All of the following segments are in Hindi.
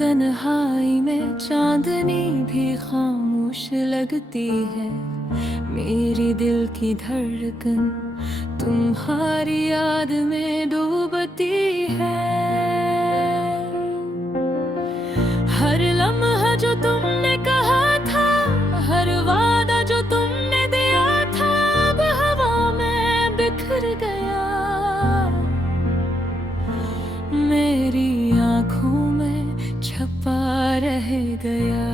तन्हाई में चांदनी भी खामोश लगती है। मेरी दिल की धड़कन तुम्हारी याद में डूबती है। हर लम्हा जो तुमने कहा था, हर वादा जो तुमने दिया था, अब हवा में बिखर गया। मेरी आँखों में छपा रह गया।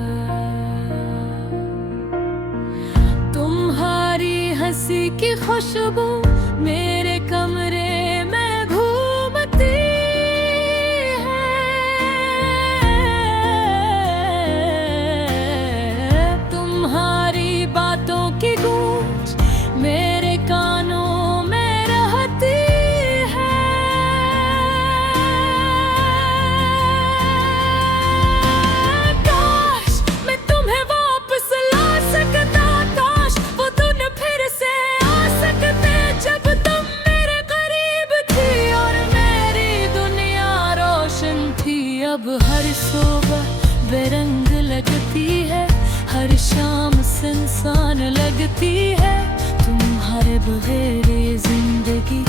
तुम्हारी हंसी की खुशबू मेरे कमरे में घूमती है। तुम्हारी बातों की गूंज मेरे कानों में रहती है। काश मैं तुम्हें वापस ला सकता, काश वो दिन फिर से आ सकते जब तुम मेरे करीब थी और मेरी दुनिया रोशन थी। अब हर सुबह बेरंग लगती है, हर शाम सुनसान लगती है। तुम्हारे बगैर ये जिंदगी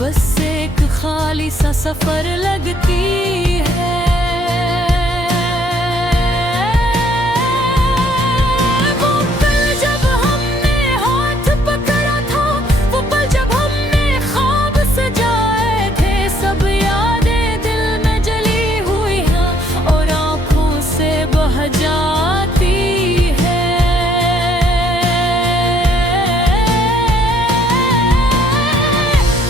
बस एक खाली सा सफर लगती है। वो पल जब हमने हाथ पकड़ा था, वो पल जब हमने ख्वाब सजाए थे, सब यादें दिल में जली हुई हैं और आंखों से बह जाती है।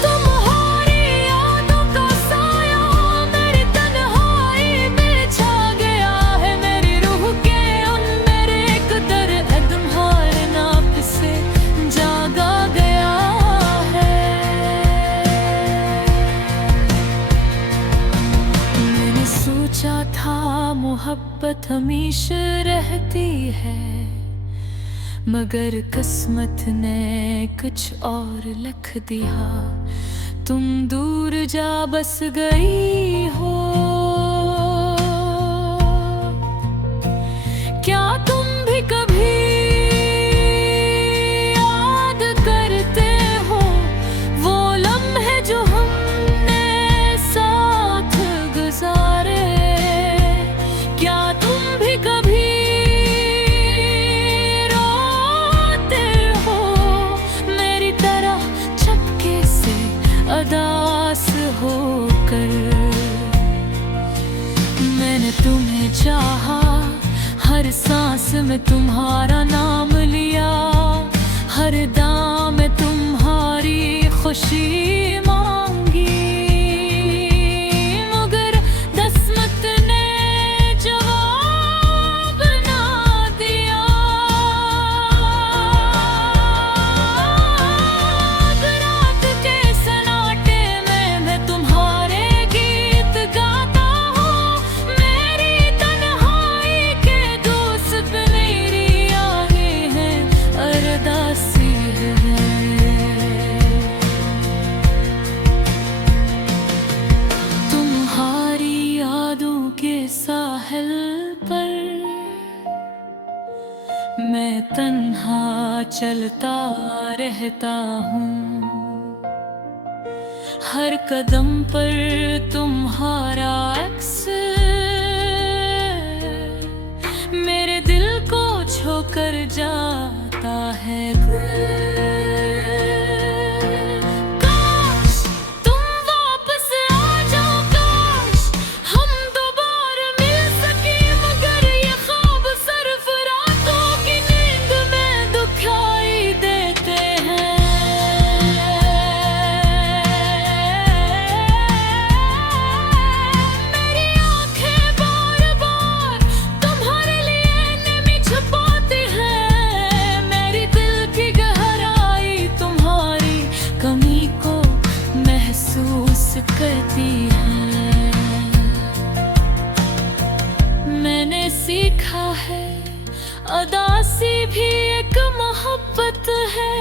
तुम्हारी यादों का साया मेरी तन्हाई में छा गया है। मेरी रूह के अंदर एक दर्द तुम्हारे नाम से जागा गया है। मैंने सोचा था मोहब्बत हमेशा रहती है, मगर किस्मत ने कुछ और लिख दिया। तुम दूर जा बस गई हो। क्या तुम भी कभी याद करते हो वो लम्हे जो हमने साथ गुजारे? क्या तुम भी कभी रोते हो मेरी तरह चपके से उदास होकर? मैंने तुम्हें चाहा, हर सांस में तुम्हारा नाम लिया, हर दाम में तुम्हारी खुशी मांगी, मगर किस्मत ने जवाब ना दिया। रात के सन्नाटे में मैं तुम्हारे गीत गाता हूँ। मेरी तन्हाई के दोस्त मेरी आगे हैं, अरदासी है। तुम्हारी यादों के साहिल पर मैं तन्हा चलता रहता हूँ। हर कदम पर तुम्हारा अक्स मेरे दिल को छोकर जाता है। काश तुम वापस आ जाओ, काश हम दोबारा मिल सके, मगर ये ख्वाब सिर्फ रातों की नींद में दुखाई देते हैं। मेरी आंखें बार बार तुम्हारे लिए नमी छुपाती हैं। मेरी दिल की गहराई तुम्हारी कमी को महसूस करती है। मैंने सीखा है उदासी भी एक मोहब्बत है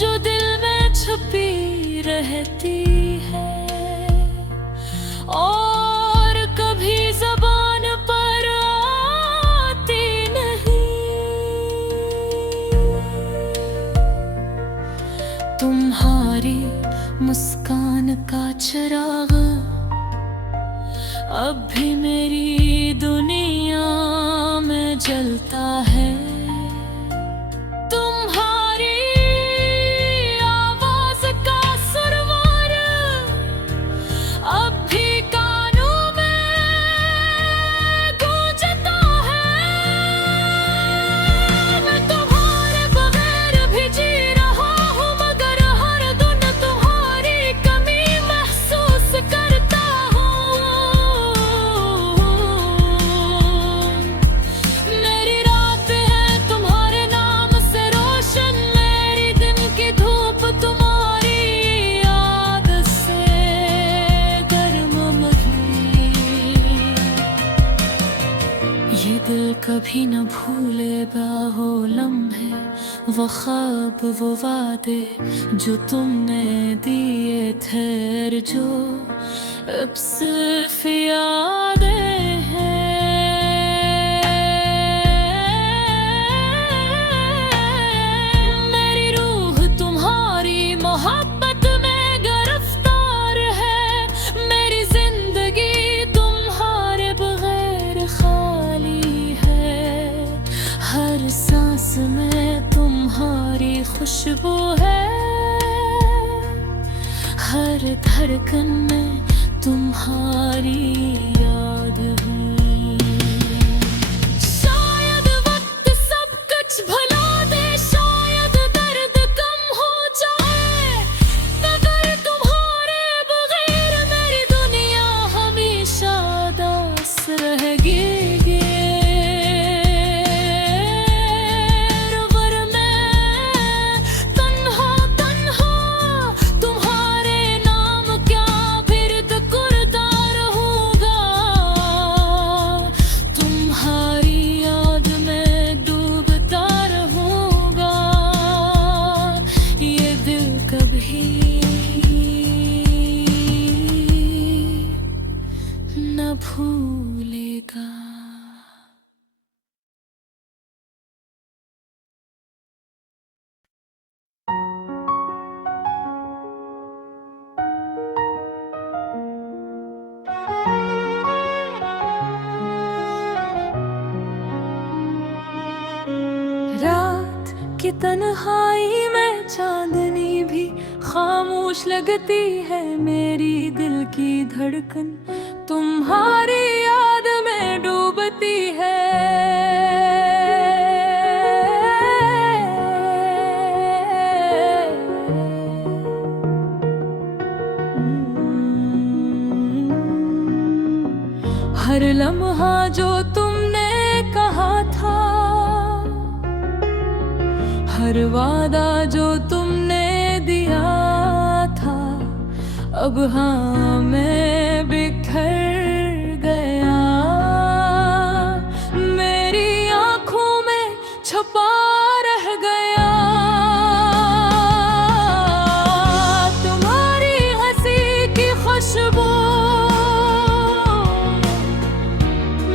जो दिल में छुपी रहती है और कभी ज़बान पर चलता है। तुम्हारी आवाज का सुरवर अब भी कानों में गूंजता है। मैं तुम्हारे बगैर भी जी रहा हूँ, मगर हर दिन तुम्हारी कमी महसूस करता हूँ। मेरी रात है तुम्हारे नाम से रोशन, मेरी दिन की धूप तुम्हारी याद से गर्म मही। ये दिल कभी न भूले बाहो लम्हे, वो ख्वाब वो वादे जो तुमने दिए थे, जो अब सिर्फ यादें हैं। मेरी रूह तुम्हारी मोहब्बत में गिरफ्तार है, मेरी जिंदगी तुम्हारे बगैर खाली है। हर सांस में तुम्हारी खुशबू है, हर धड़कन में तुम्हारी याद है। शायद वक्त सब कुछ भुला दे, शायद दर्द कम हो जाए, मगर तुम्हारे बगैर मेरी दुनिया हमेशा उदास रहेगी। और मैं तन्हा तन्हा तुम्हारे नाम क्या बिरद करता रहूंगा। तुम्हारी याद में डूबता रहूंगा, ये दिल कभी न भूलेगा। रात की तन्हाई में चांदनी भी खामोश लगती है, मेरी दिल की धड़कन तुम्हारी याद में डूबती है। हर लम्हा जो तुमने कहा था, हर वादा जो तुमने दिया था, अब हाँ मैं बिखर गया। मेरी आँखों में छुपा रह गया। तुम्हारी हंसी की खुशबू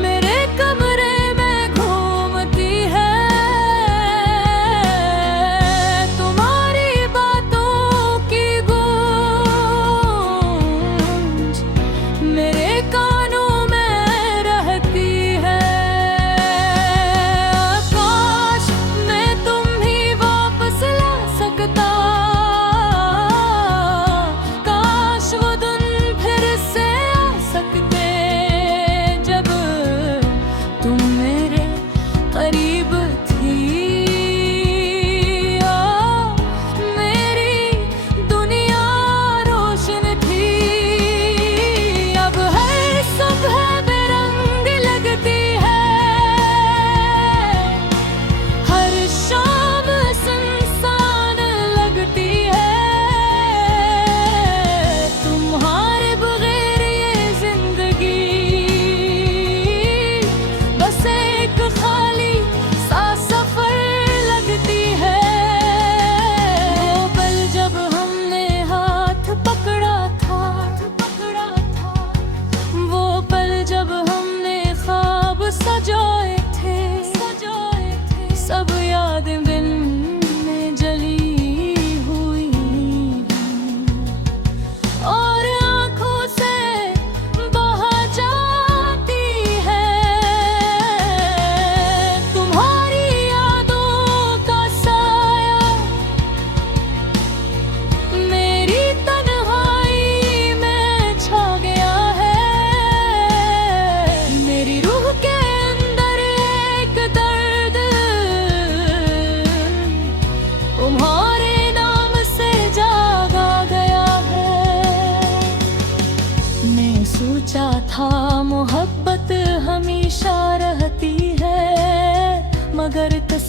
मेरे कमरे में घूमती है। तुम्हारी बातों की गूंज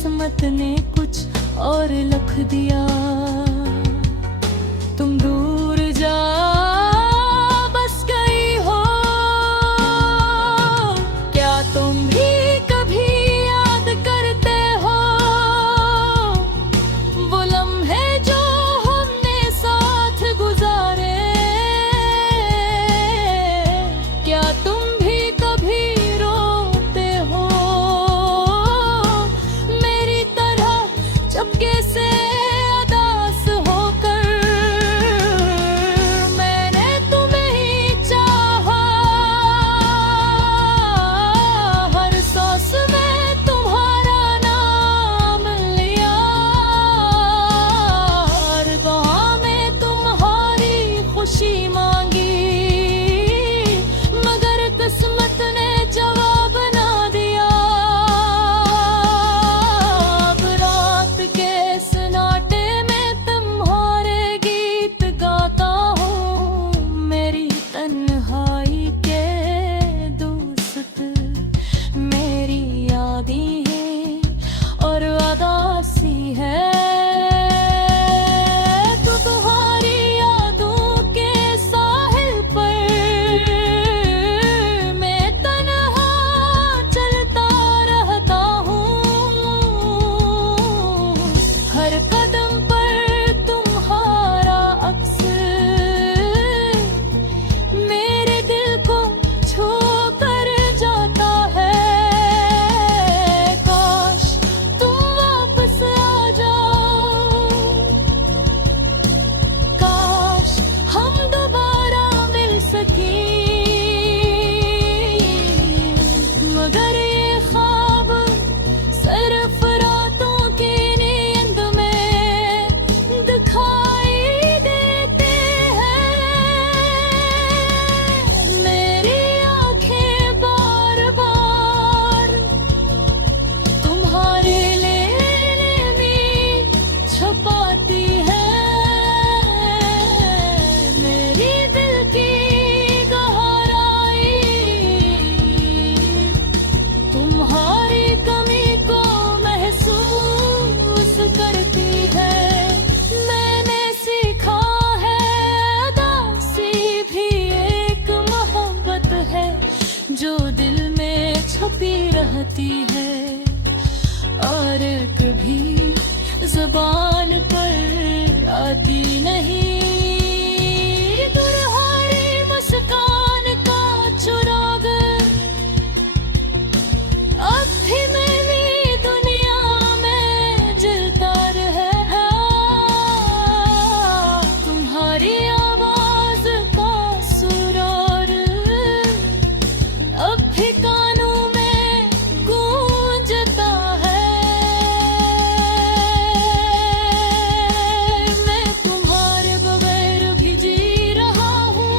किस्मत ने कुछ और लिख दिया। तुम दूर जा बस गई हो, क्या तुम भी कभी याद करते हो वो लम्हे जो हमने साथ गुजारे? क्या तुम भी कभी रोते हो मेरी तरह चुपके से उदास होकर? मैंने तुम्हें ही चाहा, हर सांस में तुम्हारा नाम लिया, हर दुआ में तुम्हारी खुशी मांगी, मगर किस्मत ने जवाब ना दिया। अब रात के सन्नाटे में तुम्हारे गीत गाता हूँ, मेरी तन्हाई के दोस्त मेरी यादें हैं और उदासी है। तो तुम्हारी यादों के साहिल पर मैं तन्हा चलता रहता हूँ, हर कदम पर तुम्हारा अक्स मेरे दिल को छू कर जाता है। काश तुम वापस आ जाओ, काश हम दोबारा मिल सकें, मगर ये ख्वाब सिर्फ रातों की नींद में दिखाई देते हैं। मेरी आंखें बार बार तुम्हारे लेने में छुपाती है, मेरी दिल की गहराई तुम्हारी कमी को महसूस करती है। मैंने सीखा है उदासी भी एक मोहब्बत है जो दिल में छुपी रहती है और कभी जुबान पर आती नहीं। तुम्हारी मुस्कान का चुराग अब भी मेरी दुनिया में जलता रहा, तुम्हारी आवाज का सुराग अब भी कानों में गूंजता है। मैं तुम्हारे बगैर भी जी रहा हूँ,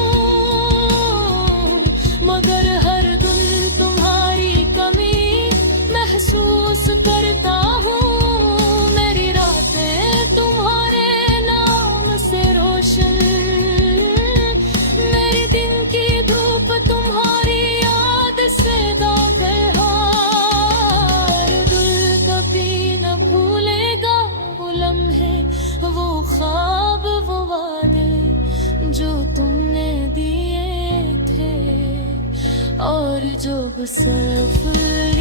मगर हर दिन तुम्हारी कमी महसूस करता हूँ। मेरी रातें तुम्हारे नाम से रोशन, मेरी दिन की धूप तुम्हारी याद से दाग़ हार। दिल कभी न भूलेगा वो लम्हे, वो ख्वाब, वो वादे जो तुमने दिए थे और जो सफर